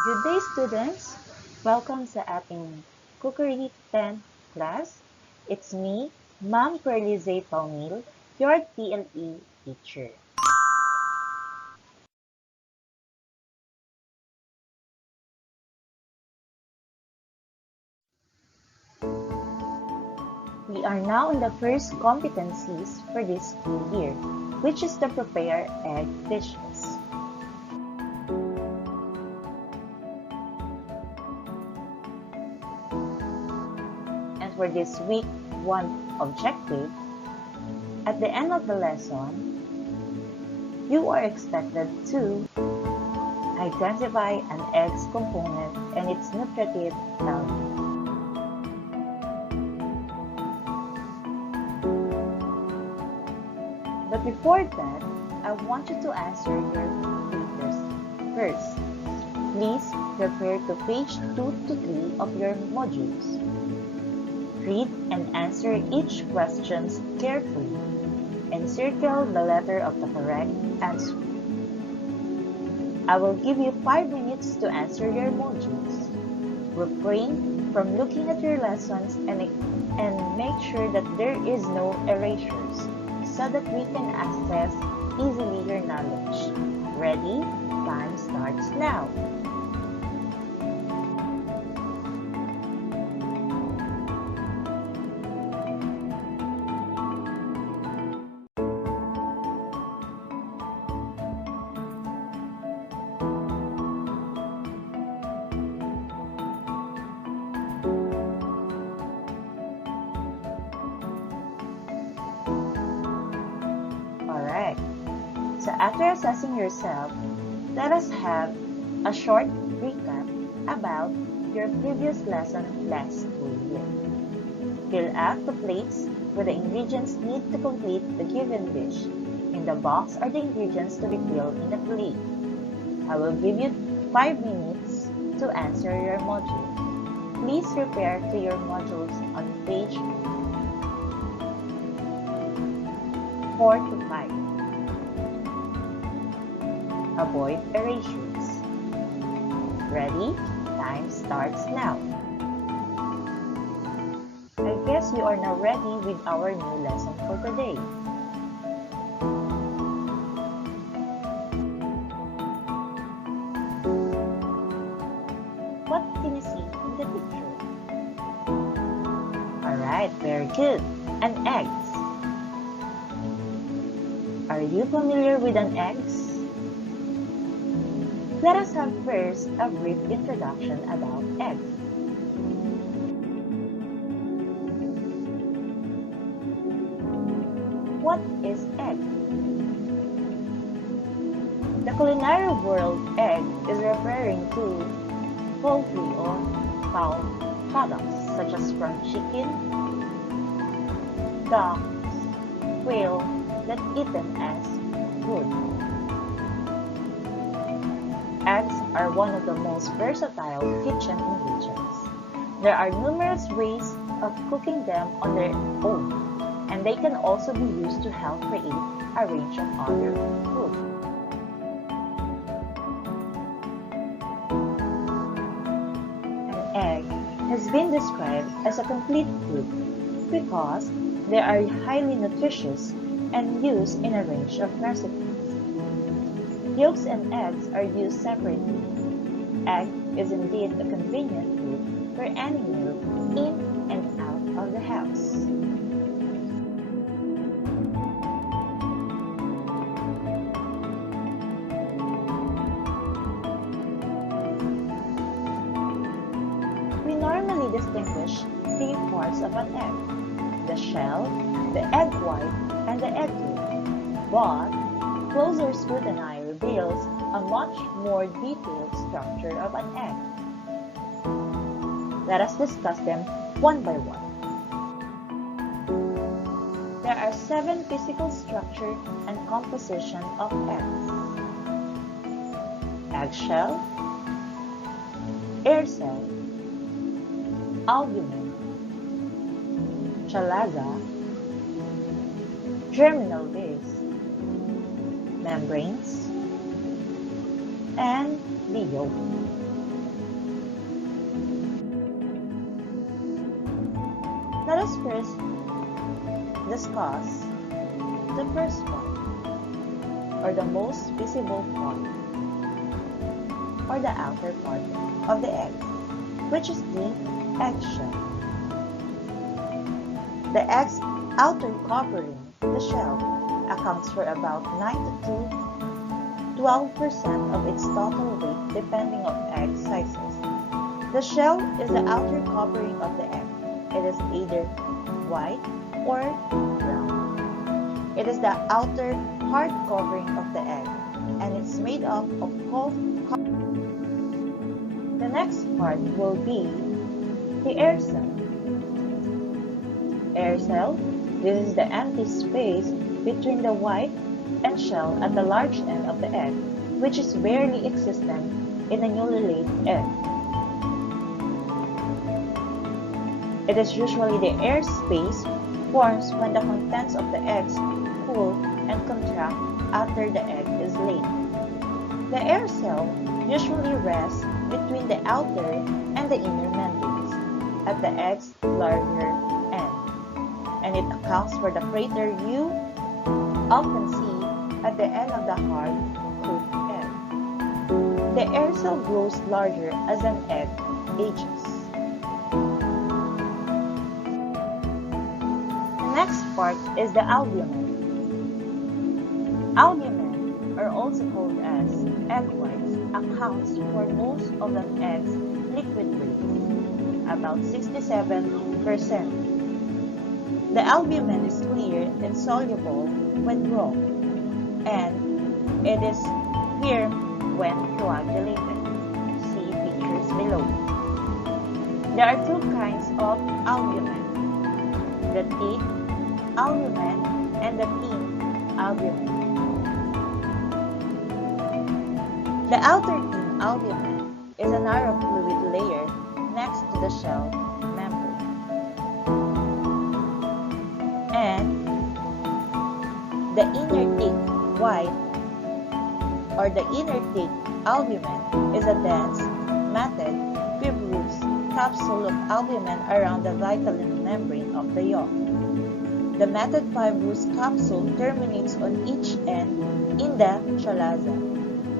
Good day, students! Welcome sa ating Cookery 10 class. It's me, Ma'am Perlize Paunil, your TLE teacher. We are now in the first competencies for this school year, which is to prepare egg dishes. And for this week 1 objective, at the end of the lesson, you are expected to identify an egg's component and its nutritive value. But before that, I want you to answer your papers first. Please refer to page 2 to 3 of your modules. Read and answer each question carefully and circle the letter of the correct answer. I will give you 5 minutes to answer your modules. Refrain from looking at your lessons and make sure that there is no erasures so that we can access easily your knowledge. Ready? Time starts now. Alright, so after assessing yourself, let us have a short recap about your previous lesson last school year. Fill out the plates with the ingredients needed to complete the given dish. In the box are the ingredients to be filled in the plate. I will give you 5 minutes to answer your module. Please refer to your modules on page 4 to 5. Avoid erasures. Ready? Time starts now. I guess you are now ready with our new lesson for today. What can you see in the picture? Alright, very good. An egg. Are you familiar with an egg? Let us have first a brief introduction about eggs. What is egg? The culinary world, egg is referring to poultry or fowl products such as from chicken, ducks, quail that eaten as food. Eggs are one of the most versatile kitchen ingredients. There are numerous ways of cooking them on their own, and they can also be used to help create a range of other food. An egg has been described as a complete food because they are highly nutritious and used in a range of recipes. Yolks and eggs are used separately. Egg is indeed a convenient food for any meal in and out of the house. We normally distinguish 3 parts of an egg: the shell, the egg white, and the egg yolk. But closer scrutiny reveals a much more detailed structure of an egg. Let us discuss them one by one. There are 7 physical structure and composition of eggs: eggshell, air cell, albumen, Chalassa, germinal disc, membranes, and the yolk. us first discuss the first one, or the most visible part, or the outer part of the egg, which is the eggshell. The egg's outer covering, the shell, accounts for about 9 to 12% of its total weight depending on egg sizes. The shell is the outer covering of the egg. It is either white or brown. It is the outer hard covering of the egg, and it's made up of whole. The next part will be the air cell. Air cell, this is the empty space between the white and shell at the large end of the egg, which is barely existent in a newly laid egg. It is usually the air space forms when the contents of the eggs cool and contract after the egg is laid. The air cell usually rests between the outer and the inner membranes at the egg's larger end, and it accounts for the crater you often see at the end of the hard cooked egg. The air cell grows larger as an egg ages. The next part is the albumen. Albumen, or also called as egg whites, accounts for most of an egg's liquid weight, about 67%. The albumen is clear and soluble when raw, and it is firm when coagulated. See pictures below. There are two kinds of albumen, the thick albumen and the thin albumen. The outer thin albumen is a narrow fluid layer next to the shell membrane, and the inner thick white, or the inner thick albumen, is a dense, matted, fibrous capsule of albumen around the vitelline membrane of the yolk. The matted fibrous capsule terminates on each end in the chalaza,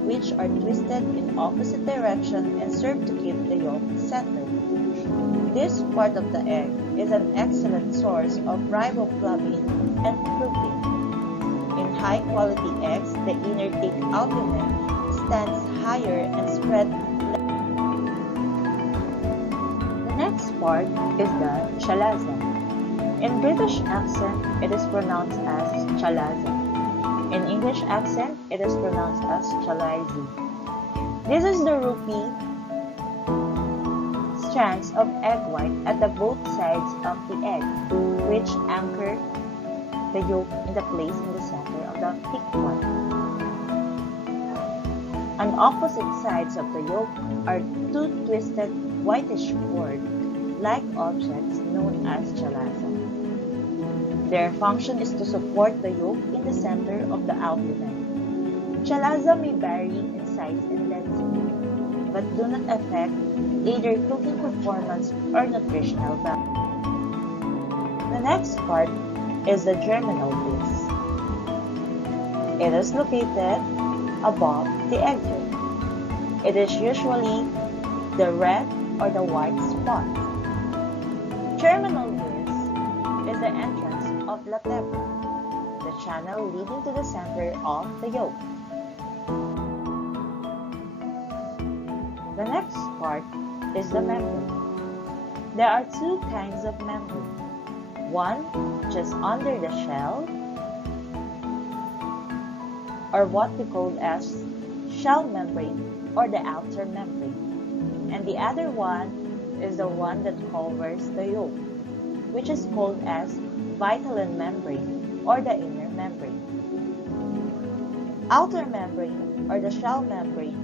which are twisted in opposite direction and serve to keep the yolk centered. This part of the egg is an excellent source of riboflavin and protein. In high-quality eggs, the inner thick albumen stands higher and spread. The next part is the chalaza. In British accent, it is pronounced as Chalassa. In English accent, it is pronounced as Chalassa. This is the rupee strands of egg white at the both sides of the egg, which anchor the yolk in the place in the center of the thick one. On opposite sides of the yolk are two twisted whitish cord-like objects known as chalaza. Their function is to support the yolk in the center of the albumen. Chalaza may vary in size and density, but do not affect either cooking performance or nutritional value. The next part is the germinal disc. It is located above the egg yolk. It is usually the red or the white spot. Germinal disc is the entrance of latebra, the channel leading to the center of the yolk. The next part is the membrane. There are two kinds of membrane. One just under the shell, or what we call as shell membrane or the outer membrane, and the other one is the one that covers the yolk, which is called as vitelline membrane or the inner membrane. Outer membrane or the shell membrane,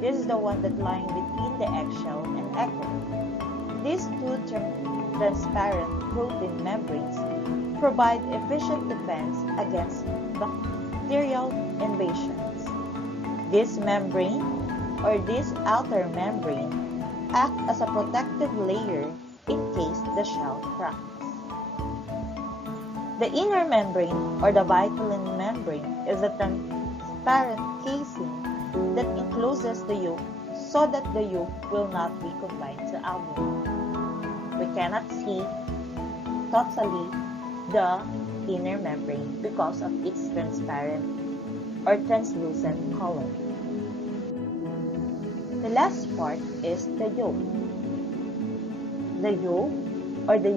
this is the one that lying between the eggshell and egg yolk. These two transparent protein membranes provide efficient defense against bacterial invasions. This membrane or this outer membrane act as a protective layer in case the shell cracks. The inner membrane or the vitelline membrane is a transparent casing that encloses the yolk so that the yolk will not be combined to albumin. We cannot see totally the inner membrane because of its transparent or translucent color. The last part is the yolk. The yolk or the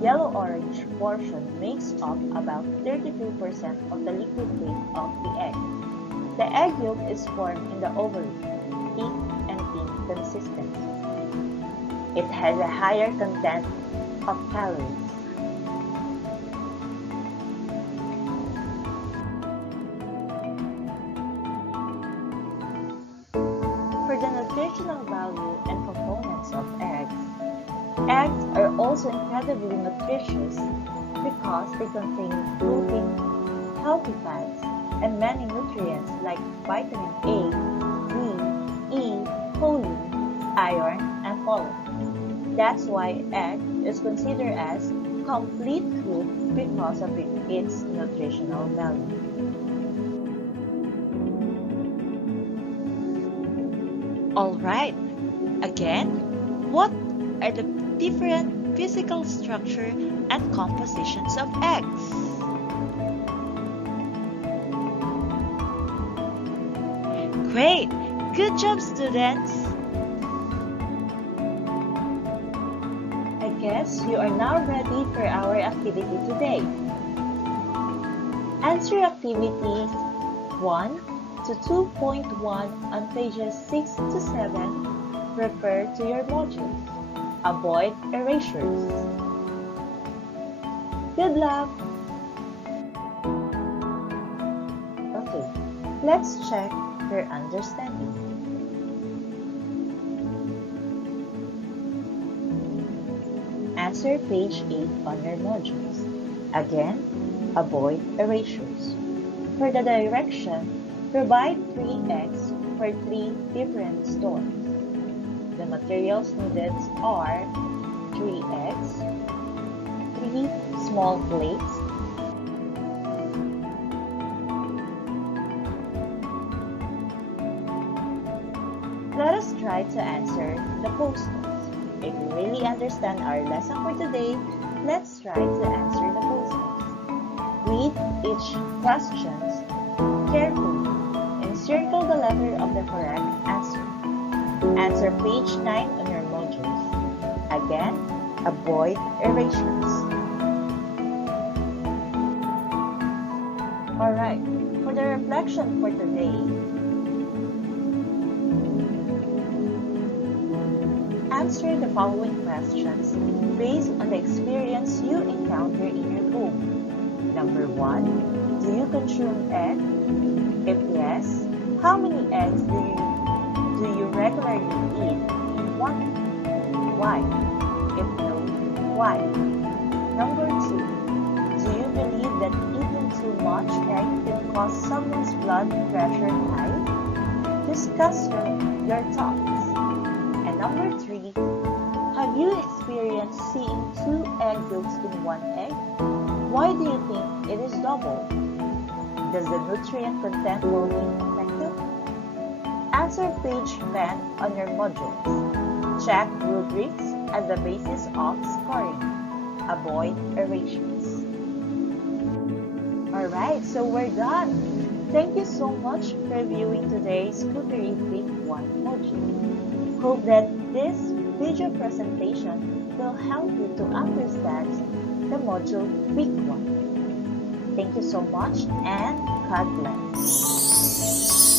yellow-orange portion makes up about 32% of the liquid weight of the egg. The egg yolk is formed in the ovary, thick and thin consistent. It has a higher content of calories. For the nutritional value and components of eggs are also incredibly nutritious because they contain protein, healthy fats, and many nutrients like vitamin A, D, E, choline, iron, and folate. That's why egg is considered as complete food because of its nutritional value. Alright, again, what are the different physical structure and compositions of eggs? Great! Good job, students! I guess you are now ready for our activity today. Answer activities 1 to 2.1 on pages 6 to 7. Refer to your modules. Avoid erasures. Good luck! Okay, let's check your understanding. Answer page 8 on your modules. Again, avoid erasures. For the direction, provide 3 eggs for 3 different stores. The materials needed are 3 eggs, 3 small plates, let us try to answer the post-notes. If you really understand our lesson for today, let's try to answer the post-notes. Read each question carefully and circle the letter of the correct answer. Answer page 9 on your modules. Again, avoid erasures. Alright, for the reflection for today, answer the following questions based on the experience you encounter in your home. Number 1, do you consume egg? If yes, how many eggs do you regularly eat in 1 week? Why? If no, why? Number 2, do you believe that eating too much egg can cause someone's blood pressure high? Discuss your thoughts. And number 3, have you experienced seeing 2 egg yolks in 1 egg? Why do you think it is double? Does the nutrient content will be effective? Answer page 10 on your modules. Check rubrics as the basis of scoring. Avoid erasures. Alright, so we're done. Thank you so much for viewing today's Cookery Week 1 module. Hope that this video presentation will help you to understand the module Week 1. Thank you so much and God bless.